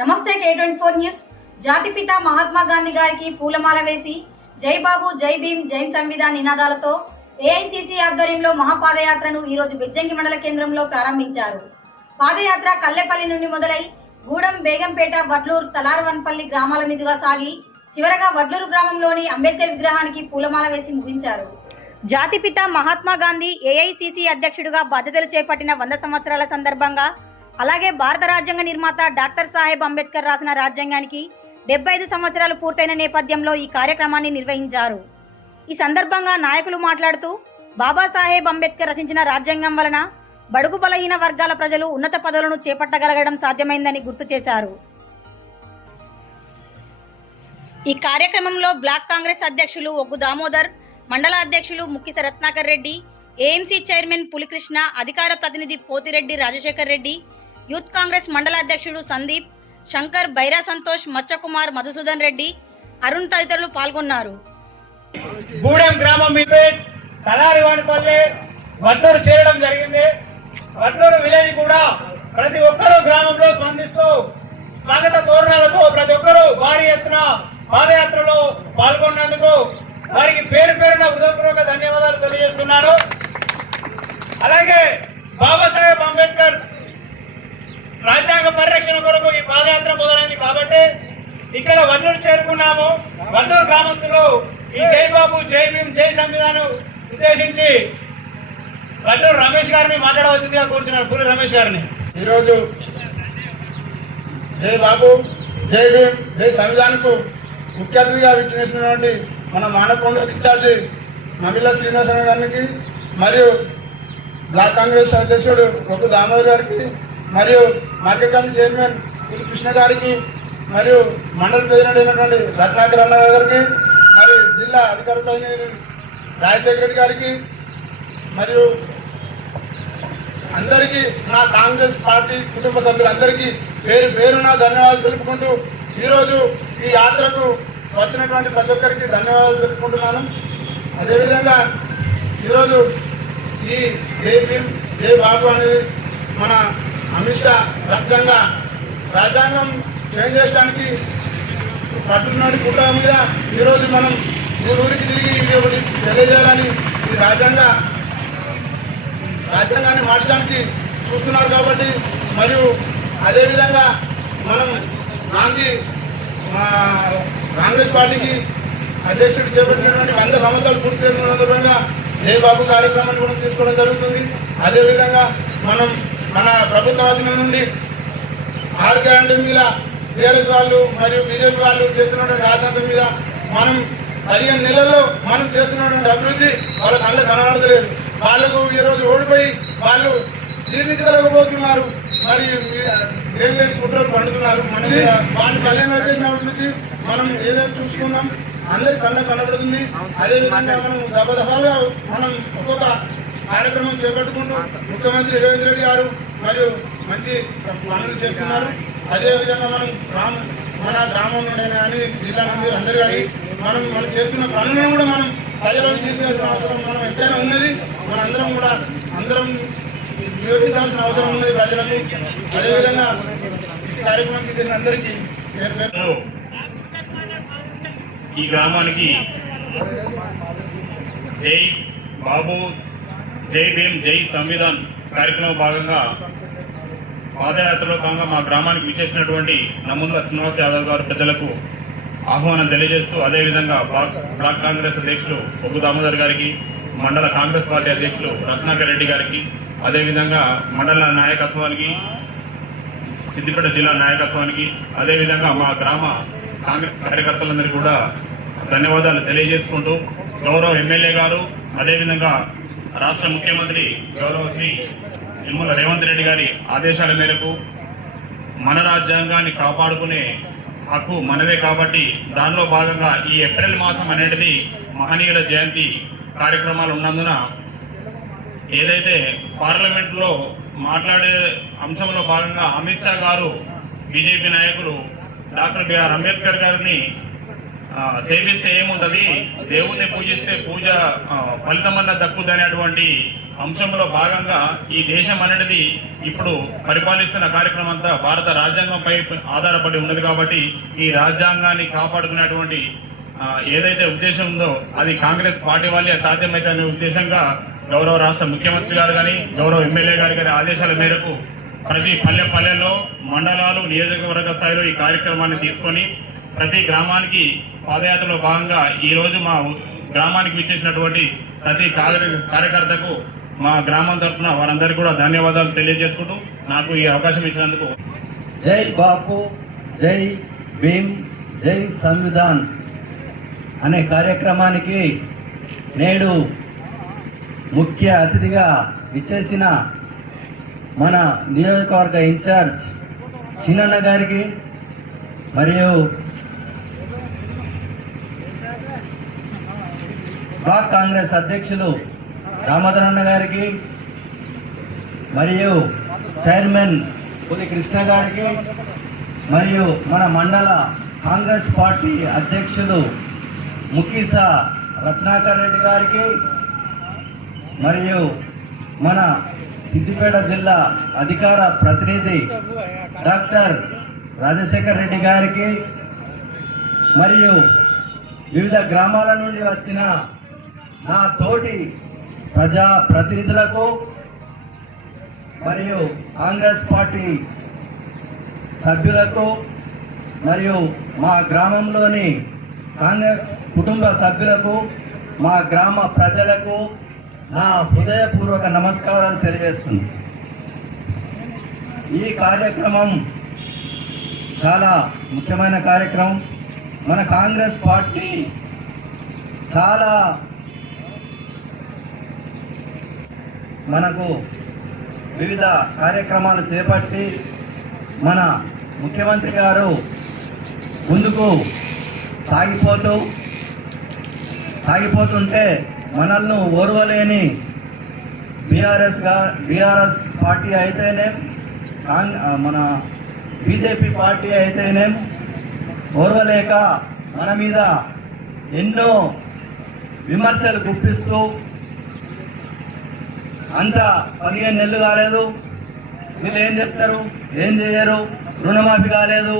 నమస్తే K24 news. జాతిపిత మహాత్మా గాంధీ గారికి పూలమాల వేసి జై బాబు, జై భీమ్, జై సంవిధాన్ నినాదాలతో ఏఐసిసి ఆధ్వర్యంలో మహాపాదయాత్రను ఈరోజు బెజ్జంకి మండల కేంద్రంలో ప్రారంభించారు. పాదయాత్ర కల్లెపల్లి నుండి మొదలై గూడెం, బేగంపేట, వడ్లూరు, తలారవన్పల్లి గ్రామాల మీదుగా సాగి చివరగా వడ్లూరు గ్రామంలోని అంబేద్కర్ విగ్రహానికి పూలమాల వేసి ముగించారు. జాతిపిత మహాత్మా గాంధీ ఏఐసిసి అధ్యక్షుడిగా బాధ్యతలు చేపట్టిన 100 సంవత్సరాల సందర్భంగా, అలాగే భారత రాజ్యాంగ నిర్మాత డాక్టర్ సాహెబ్ అంబేద్కర్ రాసిన రాజ్యాంగానికి 75 సంవత్సరాలు పూర్తయిన నేపథ్యంలో ఈ కార్యక్రమాన్ని నిర్వహించారు. ఈ సందర్భంగా నాయకులు మాట్లాడుతూ బాబాసాహెబ్ అంబేద్కర్ రచించిన రాజ్యాంగం వలన బడుగు బలహీన వర్గాల ప్రజలు ఉన్నత పదవులను చేపట్టగలగడం సాధ్యమైందని గుర్తు చేశారు. ఈ కార్యక్రమంలో బ్లాక్ కాంగ్రెస్ అధ్యక్షులు ఒగ్గు దామోదర్, మండల అధ్యక్షులు ముక్కిస రత్నాకర్ రెడ్డి, ఏఎంసీ చైర్మన్ పులికృష్ణ, అధికార ప్రతినిధి పోతిరెడ్డి రాజశేఖర్ రెడ్డి, యూత్ కాంగ్రెస్ మండల అధ్యక్షుడు సందీప్, శంకర్, బైరా సంతోష్, మచ్చకుమార్, మధుసూదన్ రెడ్డి, అరుణ్ తదితరులు పాల్గొన్నారు. గూడెం గ్రామం మీద తలారివానిపల్లి వడ్లూరు చేరడం జరిగింది. వడ్లూరు విలేజ్ కూడా ప్రతి ఒక్కరూ గ్రామంలో స్పందిస్తూ స్వాగత తోరణాలతో ప్రతి ఒక్కరూ భారీ ఎత్తున పాదయాత్రలో పాల్గొన్నందుకు వారికి పేరు పేరున హృదయపూర్వక ధన్యవాదాలు తెలియజేస్తున్నాను. అలాగే బాబాసాహెబ్ అంబేద్కర్ రాజ్యాంగ పరిరక్షణ కొరకు ఈ పాదయాత్ర మొదలైంది కాబట్టి ఇక్కడ వడ్లూరు చేరుకున్నాము. వడ్లూరు గ్రామస్తులు ఈ జై బాబు, జై భీమ్, జై సంవిధానం ఉద్దేశించి వడ్లూరు రమేష్ గారిని మాట్లాడవలసిందిగా కోరుతున్నారు. పూరి రమేష్ గారిని ఈరోజు జై బాబు, జై భీమ్, జై సంవిధాన్కు ముఖ్య అతిథిగా విచ్చేసినటువంటి మన మానకొండ ఇన్ఛార్జి మమిళ శ్రీనివాసరావు గారికి, మరియు బ్లాక్ కాంగ్రెస్ అధ్యక్షుడు ఒగ్గు దామోదర్ గారికి, మరియు మార్కెట్ కమిటీ చైర్మన్ కృష్ణ గారికి, మరియు మండల ప్రెసిడెంట్ అయినటువంటి రత్నాకర్ అన్న గారికి, మరియు జిల్లా అధికార ప్రతినిధి రాజశేఖర రెడ్డి గారికి, మరియు అందరికీ నా కాంగ్రెస్ పార్టీ కుటుంబ సభ్యులందరికీ పేరు పేరున ధన్యవాదాలు తెలుపుకుంటూ ఈరోజు ఈ యాత్రకు వచ్చినటువంటి ప్రతి ఒక్కరికి ధన్యవాదాలు తెలుపుకుంటున్నాను. అదేవిధంగా ఈరోజు ఈ జై భీమ్, జై బాబు అనేది మన అమిత్ షా రాజ్యాంగం చేంజ్ చేయడానికి పట్టుకున్నటువంటి కుట్ర మీద ఈరోజు మనం ఊరికి తిరిగి ఇది ఒకటి తెలియజేయాలని ఈ రాజ్యాంగాన్ని మార్చడానికి చూస్తున్నారు కాబట్టి, మరియు అదేవిధంగా మనం కాంగ్రెస్ పార్టీకి అధ్యక్షుడు చేపట్టినటువంటి 100 సంవత్సరాలు పూర్తి చేసిన సందర్భంగా జై బాబు కార్యక్రమాన్ని కూడా తీసుకోవడం జరుగుతుంది. అదేవిధంగా మనం మన ప్రభుత్వ వచనం నుండి 6 గ్యారెంటీల మీద టీఆర్ఎస్ వాళ్ళు మరియు బీజేపీ వాళ్ళు చేస్తున్నటువంటి రాజధాని మీద మనం 15 నెలల్లో మనం చేస్తున్నటువంటి అభివృద్ధి వాళ్ళ కళ్ళ కనబడలేదు. వాళ్ళకు ఈరోజు ఓడిపోయి వాళ్ళు జీర్ణించగలకపోతున్నారు, మరి ఏం లేదు కుట్రలు పండుతున్నారు. మనది వాటి కళ్యాణం చేసిన అభివృద్ధి మనం ఏదైతే చూసుకున్నాం అందరి కళ్ళ కనబడుతుంది. అదేవిధంగా మనం దఫాలుగా మనం ఒక్కొక్క కార్యక్రమం చేపట్టుకుంటూ ముఖ్యమంత్రి రేవంత్ రెడ్డి గారు మరియు మంచి పనులు చేస్తున్నారు. అదేవిధంగా మనం మన గ్రామం నుండి కానీ జిల్లా నుండి అందరూ కానీ మనం చేస్తున్న పనులను కూడా మనం ప్రజలకు తీసుకెళ్లాల్సిన అవసరం మనం ఎంతైనా ఉన్నది. మనందరం కూడా నియోగించాల్సిన అవసరం ఉన్నది ప్రజలకు. అదేవిధంగా ఈ కార్యక్రమానికి చేసిన అందరికీ ఈ గ్రామానికి జై బాబు, జై భీమ్, జై సంవిధాన్ కార్యక్రమం భాగంగా పాదయాత్రలో భాగంగా మా గ్రామానికి విచ్చేసినటువంటి నమ్ముండ్ల శ్రీనివాస్ యాదవ్ గారు పెద్దలకు ఆహ్వానం తెలియజేస్తూ, అదేవిధంగా బ్లాక్ కాంగ్రెస్ అధ్యక్షులు ఒగ్గు దామోదర్ గారికి, మండల కాంగ్రెస్ పార్టీ అధ్యక్షులు రత్నాకర్ రెడ్డి గారికి, అదేవిధంగా మండల నాయకత్వానికి, సిద్దిపేట జిల్లా నాయకత్వానికి, అదేవిధంగా మా గ్రామ కాంగ్రెస్ కార్యకర్తలందరికీ కూడా ధన్యవాదాలు తెలియజేసుకుంటూ, గౌరవ ఎమ్మెల్యే గారు, అదేవిధంగా రాష్ట్ర ముఖ్యమంత్రి గౌరవ శ్రీ యనమల రేవంత్ రెడ్డి గారి ఆదేశాల మేరకు మన రాజ్యాంగాన్ని కాపాడుకునే హక్కు మనదే కాబట్టి దానిలో భాగంగా ఈ ఏప్రిల్ మాసం అనేది మహనీయుల జయంతి కార్యక్రమాలు ఉన్నందున ఏదైతే పార్లమెంట్లో మాట్లాడే అంశంలో భాగంగా అమిత్ షా గారు బీజేపీ నాయకులు డాక్టర్ బిఆర్ అంబేద్కర్ గారిని సేవిస్తే ఏముంటది, దేవుణ్ణి పూజిస్తే పూజ ఫలితమన్నా దక్కుదనేటువంటి అంశంలో భాగంగా ఈ దేశం అనేది ఇప్పుడు పరిపాలిస్తున్న కార్యక్రమం అంతా భారత రాజ్యాంగంపై ఆధారపడి ఉన్నది కాబట్టి ఈ రాజ్యాంగాన్ని కాపాడుకునేటువంటి ఏదైతే ఉద్దేశం ఉందో అది కాంగ్రెస్ పార్టీ వాళ్ళే సాధ్యమైతే అనే ఉద్దేశంగా గౌరవ రాష్ట్ర ముఖ్యమంత్రి గారు కానీ గౌరవ ఎమ్మెల్యే గారి ఆదేశాల మేరకు ప్రతి పల్లెల్లో మండలాలు నియోజకవర్గ స్థాయిలో ఈ కార్యక్రమాన్ని తీసుకొని ప్రతి గ్రామానికి పాదయాత్రలో భాగంగా ఈ రోజు మా గ్రామానికి విచ్చేసినటువంటి ప్రతి కార్యకర్తకు మా గ్రామం తరఫున వారందరికీ కూడా ధన్యవాదాలు తెలియజేసుకుంటూ నాకు ఈ అవకాశం ఇచ్చినందుకు. జై బాపు, జై భీమ్, జై సంవిధాన్ అనే కార్యక్రమానికి నేడు ముఖ్య అతిథిగా విచ్చేసిన మన నియోజకవర్గ ఇన్ఛార్జ్ చిన్నన్న గారికి మరియు బ్లాక్ కాంగ్రెస్ అధ్యక్షులు దామోదరన్న గారికి మరియు చైర్మన్ పులి కృష్ణ గారికి మరియు మన మండల కాంగ్రెస్ పార్టీ అధ్యక్షులు ముఖీసా రత్నాకర్ రెడ్డి గారికి మరియు మన సిద్దిపేట జిల్లా అధికార ప్రతినిధి డాక్టర్ రాజశేఖర్ రెడ్డి గారికి మరియు వివిధ గ్రామాల నుండి వచ్చిన నా తోటి ప్రజా ప్రతినిధులకు మరియు కాంగ్రెస్ పార్టీ సభ్యులకు మరియు మా గ్రామంలోని కాంగ్రెస్ కుటుంబ సభ్యులకు మా గ్రామ ప్రజలకు నా హృదయపూర్వక నమస్కారాలు తెలియజేస్తుంది. ఈ కార్యక్రమం చాలా ముఖ్యమైన కార్యక్రమం. మన కాంగ్రెస్ పార్టీ చాలా మనకు వివిధ కార్యక్రమాలు చేపట్టి మన ముఖ్యమంత్రి గారు ముందుకు సాగిపోతుంటే మనల్ని ఓర్వలేని బీఆర్ఎస్ పార్టీ అయితేనే మన బీజేపీ పార్టీ అయితేనే ఓర్వలేక మన మీద ఎన్నో విమర్శలు గుప్పిస్తూ అంత 15 నెలలు కాలేదు, వీళ్ళు ఏం చెప్తారు, ఏం చేయరు, రుణమాఫీ కాలేదు,